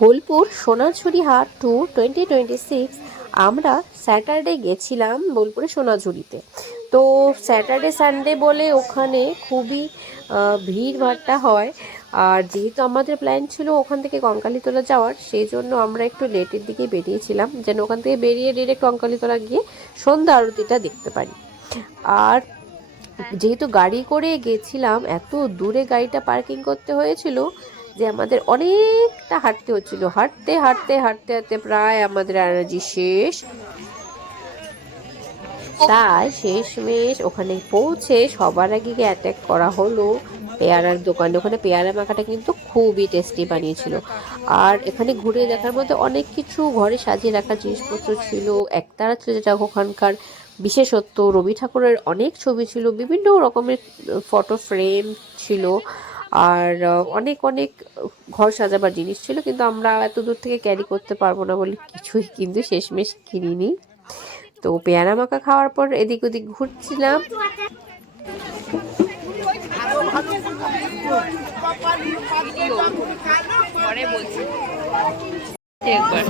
বোলপুর সোনাঝুরি হাট ট্যুর 2026 আমরা স্যাটারডে গেছিলাম বোলপুরে সোনাঝুরিতে। তো স্যাটারডে সানডে বলে ওখানে খুবই ভিড়ভাট্টা হয়। আর যেহেতু আমাদের প্ল্যান ছিল ওখান থেকে কঙ্কালীতলা যাওয়ার, সেই জন্য আমরা একটু লেটের দিকে বেরিয়েছিলাম যেন ওখান থেকে বেরিয়ে ডিরেক্ট কঙ্কালীতলা গিয়ে সন্ধ্যা আরতিটা দেখতে পারি। আর যেহেতু গাড়ি করে গেছিলাম, এত দূরে গাড়িটা পার্কিং করতে হয়েছিল যে আমাদের অনেকটা হাঁটতে হচ্ছিল। হাঁটতে হাঁটতে হাঁটতে হাঁটতে প্রায় আমাদের এনার্জি শেষ। তাই শেষমেশ ওখানে পৌঁছে সবার আগে গিয়ে অ্যাটাক করা হলো পেয়ারার দোকানে। ওখানে পেয়ারা মাখাটা কিন্তু খুবই টেস্টি বানিয়েছিল। আর এখানে ঘুরে দেখার মধ্যে অনেক কিছু ঘরে সাজিয়ে রাখার জিনিসপত্র ছিল। একতারা ছিল যেটা ওখানকার বিশেষত্ব। রবি ঠাকুরের অনেক ছবি ছিল, বিভিন্ন রকমের ফটো ফ্রেম ছিল। আর অনেক অনেক ঘর সাজাবার জিনিস ছিল, কিন্তু আমরা এত দূর থেকে ক্যারি করতে পারবো না বলে কিছুই কিন্তু শেষমেশ কিনিনি। তো পেয়ারা মাখা খাওয়ার পর এদিক ওদিক ঘুরছিলাম। একবার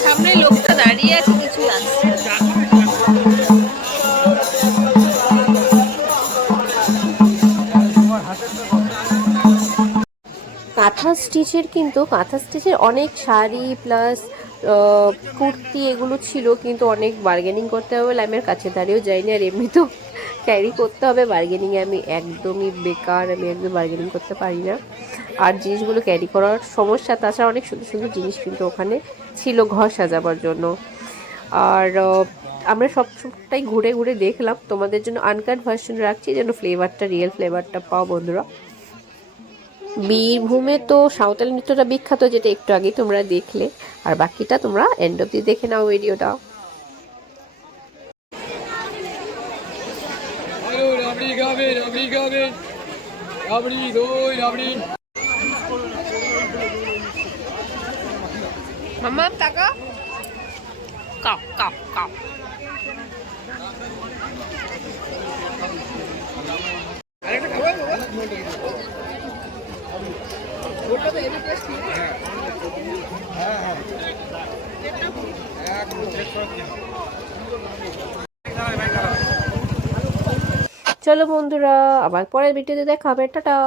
সামনে লোকটা দাঁড়িয়ে আছে, কিছু আসছে। কাঁথা স্টিচের অনেক শাড়ি প্লাস কুর্তি এগুলো ছিল, কিন্তু অনেক বার্গেনিং করতে হবে বলে আমি আর কাছে দাঁড়িয়েও যাইনি। আর এমনি তো ক্যারি করতে হবে, বার্গেনিংয়ে আমি একদমই বেকার, আমি একদম বার্গেনিং করতে পারি না। আর জিনিসগুলো ক্যারি করার সমস্যা। তাছাড়া অনেক সুন্দর সুন্দর জিনিস কিন্তু ওখানে ছিল ঘর সাজাবার জন্য। আর আমরা সবটাই ঘুরে ঘুরে দেখলাম। তোমাদের জন্য আনকাট ভার্সন রাখছি যেন ফ্লেভারটা, রিয়েল ফ্লেভারটা পাও বন্ধুরা। বীরভূমে তো সাঁওতালি নৃত্যটা বিখ্যাত, যেটা একটু আগে তোমরা দেখলে। আর বাকিটা তোমরা এন্ড অব্দি দেখে নাও ভিডিওটা। মাম্মা টাকা কাপ কাপ কাপ। চলো বন্ধুরা, আবার পরের ভিডিওতে দেখা হবে। টাটা।